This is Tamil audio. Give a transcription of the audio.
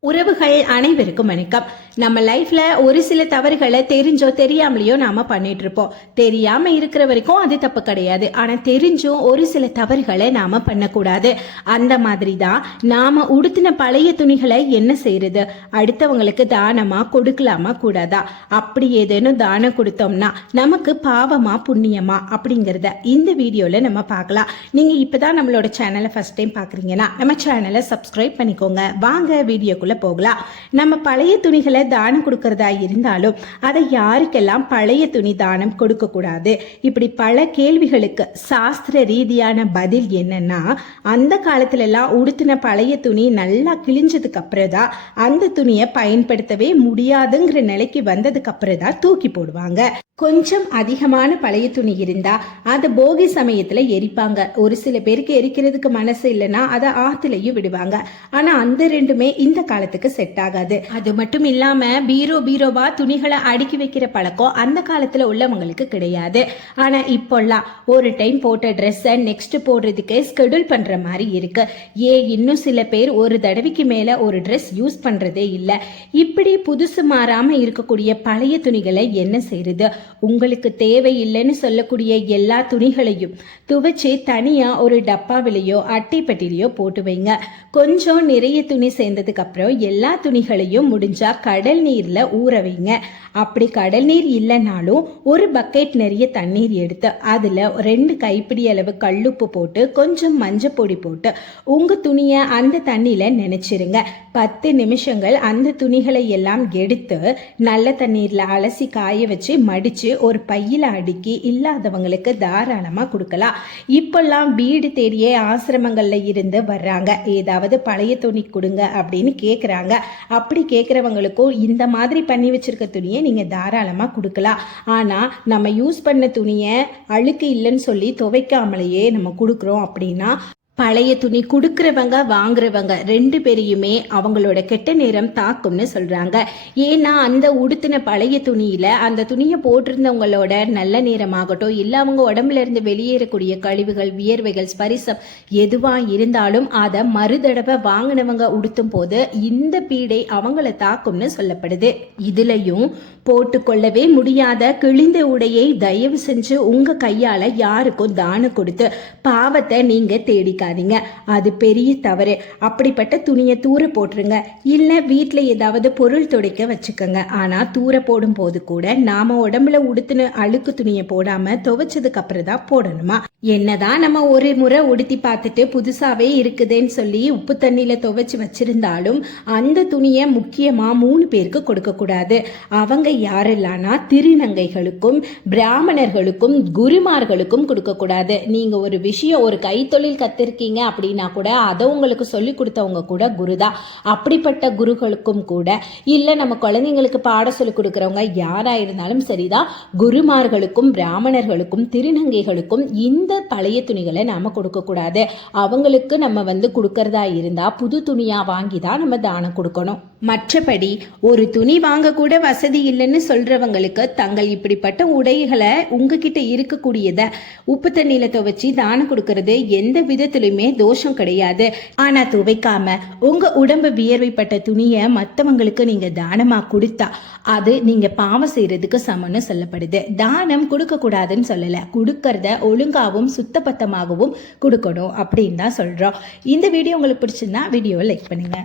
உறவுகள் அனைவருக்கும் வணக்கம். நம்ம லைஃப்ல ஒரு சில தவறுகளை தெரிஞ்சோ தெரியாமலேயோ நாம பண்ணிட்டு இருப்போம் தெரியாம இருக்கிற வரைக்கும் அது தப்பு கிடையாது. ஆனா தெரிஞ்சும் ஒரு சில தவறுகளை நாம பண்ணக்கூடாது. அந்த மாதிரி தான் நாம உடுத்தின பழைய துணிகளை என்ன செய்யறது அடுத்தவங்களுக்கு தானமா கொடுக்கலாமா? கூடாதா? அப்படி ஏதேனும் தானம் கொடுத்தோம்னா நமக்கு பாவமா புண்ணியமா? அப்படிங்கறத இந்த வீடியோல நம்ம பார்க்கலாம். நீங்க இப்பதான் நம்மளோட சேனலை ஃபர்ஸ்ட் டைம் பாக்குறீங்கன்னா நம்ம சேனலை சப்ஸ்கிரைப் பண்ணிக்கோங்க. வாங்க வீடியோக்குள்ள போகலாம். நம்ம பழைய துணிகளை தானம் கொடுக்கறதா இருந்தாலும் அதை யாருக்கெல்லாம் பழைய துணி தானம் கொடுக்க கூடாது இப்படி பல கேள்விகளுக்கு சாஸ்திர ரீதியான பதில் என்னன்னா அந்த காலத்துல எல்லாம் உடுத்தின பழைய துணி நல்லா கிழிஞ்சதுக்கு அப்புறம் தான் அந்த துணியை பயன்படுத்தவே முடியாதுங்கிற நிலைக்கு வந்ததுக்கு அப்புறம் தான் தூக்கி போடுவாங்க. கொஞ்சம் அதிகமான பழைய துணி இருந்தா அதை போகி சமயத்துல எரிப்பாங்க. ஒரு சில பேருக்கு எரிக்கிறதுக்கு மனசு இல்லைன்னா அதை ஆத்துலயும் விடுவாங்க. ஆனா அந்த ரெண்டுமே இந்த காலத்துக்கு செட் ஆகாது. அது மட்டும் இல்லாம பீரோ பீரோவா துணிகளை அடுக்கி வைக்கிற பழக்கம் அந்த காலத்துல உள்ளவங்களுக்கு கிடையாது. ஆனா இப்போல்லாம் ஒரு டைம் போட்ட ட்ரெஸ்ஸை நெக்ஸ்ட் போடுறதுக்கே ஸ்கெடியூல் பண்ற மாதிரி இருக்கு. ஏ இன்னும் சில பேர் ஒரு தடவைக்கு மேல ஒரு ட்ரெஸ் யூஸ் பண்றதே இல்லை. இப்படி புதுசு மாறாம இருக்கக்கூடிய பழைய துணிகளை என்ன செய்யறது உங்களுக்கு தேவையில்லைன்னு சொல்லக்கூடிய எல்லா துணிகளையும் துவைச்சு தனியா ஒரு டப்பாவிலையோ அட்டைப்பட்டிலையோ போட்டு வைங்க. கொஞ்சம் நிறைய துணி சேர்ந்ததுக்கு அப்புறம் எல்லா துணிகளையும் முடிஞ்சா கடல் நீரில் ஊற வைங்க. அப்படி கடல் நீர் இல்லைனாலும் ஒரு பக்கெட் நிறைய தண்ணீர் எடுத்து அதில் ரெண்டு கைப்பிடி அளவு கல்லுப்பு போட்டு கொஞ்சம் மஞ்சள் பொடி போட்டு உங்கள் துணியை அந்த தண்ணியில் நினச்சிருங்க. பத்து நிமிஷங்கள் அந்த துணிகளை எல்லாம் எடுத்து நல்ல தண்ணீரில் அலசி காய வச்சு மடித்து ஒரு பையில் அடுக்கி இல்லாதவங்களுக்கு தாராளமாக கொடுக்கலாம். இப்போல்லாம் வீடு தேடியே ஆசிரமங்களில் இருந்து வர்றாங்க. ஏதாவது பழைய துணி கொடுங்க அப்படின்னு கேட்குறாங்க அப்படி கேட்குறவங்களுக்கும் இந்த மாதிரி பண்ணி வச்சிருக்க துணியை நீங்கள் தாராளமாக கொடுக்கலாம் ஆனால் நம்ம யூஸ் பண்ண துணியை அழுக்கு இல்லைன்னு சொல்லி துவைக்காமலேயே நம்ம கொடுக்குறோம் அப்படின்னா பழைய துணி கொடுக்கறவங்க வாங்குறவங்க ரெண்டு பேரையுமே அவங்களோட கெட்ட நேரம் தாக்கும்னு சொல்றாங்க. ஏன்னா அந்த உடுத்தின பழைய துணியில அந்த துணியை போட்டிருந்தவங்களோட நல்ல நேரமாகட்டும் இல்ல அவங்க உடம்புல இருந்து வெளியேறக்கூடிய கழிவுகள் வியர்வைகள் ஸ்பரிசம் எதுவா இருந்தாலும் அதை மறுதடவை வாங்கினவங்க உடுத்தும் போது இந்த பீடை அவங்கள தாக்கும்னு சொல்லப்படுது. இதுலயும் போட்டுக்கொள்ளவே முடியாத கிழிந்த உடையை தயவு செஞ்சு உங்க கையால யாருக்கும் தானம் கொடுத்து பாவத்தை நீங்க தேடிக்காதீங்க. அது பெரிய தவறு. அப்படிப்பட்ட துணியை தூர போட்டுருங்க. இல்ல வீட்டில் ஏதாவது பொருள் துடைக்க வச்சுக்கோங்க. ஆனா தூர போடும் போது கூட நாம உடம்புல உடுத்தின அழுக்கு துணியை போடாம துவைச்சதுக்கு அப்புறம் தான் போடணுமா? என்னதான் நம்ம ஒரு முறை உடுத்தி பார்த்துட்டு புதுசாவே இருக்குதுன்னு சொல்லி உப்பு தண்ணியில துவைச்சு வச்சிருந்தாலும் அந்த துணியை முக்கியமா மூணு பேருக்கு கொடுக்க கூடாது அவங்க யாரெல்லாம்னா திருநங்கைகளுக்கும் பிராமணர்களுக்கும் குருமார்களுக்கும் கொடுக்கக்கூடாது. நீங்கள் ஒரு விஷயம் ஒரு கைத்தொழில் கற்றுருக்கீங்க அப்படின்னா கூட அதை உங்களுக்கு சொல்லி கொடுத்தவங்க கூட குருதான். அப்படிப்பட்ட குருகளுக்கும் கூட இல்லை நம்ம குழந்தைங்களுக்கு பாட சொல்லி கொடுக்குறவங்க யாராக இருந்தாலும் சரிதான் குருமார்களுக்கும் பிராமணர்களுக்கும் திருநங்கைகளுக்கும் இந்த பழைய துணிகளை நாம் கொடுக்கக்கூடாது. அவங்களுக்கு நம்ம வந்து கொடுக்கறதா இருந்தால் புது துணியாக வாங்கி தான் நம்ம தானம் கொடுக்கணும். மற்றபடி ஒரு துணி வாங்க கூட வசதி இல்லைன்னு சொல்றவங்களுக்கு தங்கள் இப்படிப்பட்ட உடைகளை உங்ககிட்ட இருக்கக்கூடியத உப்பு தண்ணியில துவைச்சி தானம் கொடுக்கறது எந்த விதத்திலுமே தோஷம் கிடையாது. ஆனா துவைக்காம உங்க உடம்பு வியர்வைப்பட்ட துணியை மற்றவங்களுக்கு நீங்க தானமா கொடுத்தா அது நீங்க பாவம் செய்யறதுக்கு சமம்னு சொல்லப்படுது. தானம் கொடுக்க கூடாதுன்னு சொல்லல. கொடுக்கறத ஒழுங்காவும் சுத்தபத்தமாகவும் கொடுக்கணும் அப்படின்னு தான் சொல்றோம். இந்த வீடியோ உங்களுக்கு பிடிச்சிருந்தா வீடியோவை லைக் பண்ணுங்க.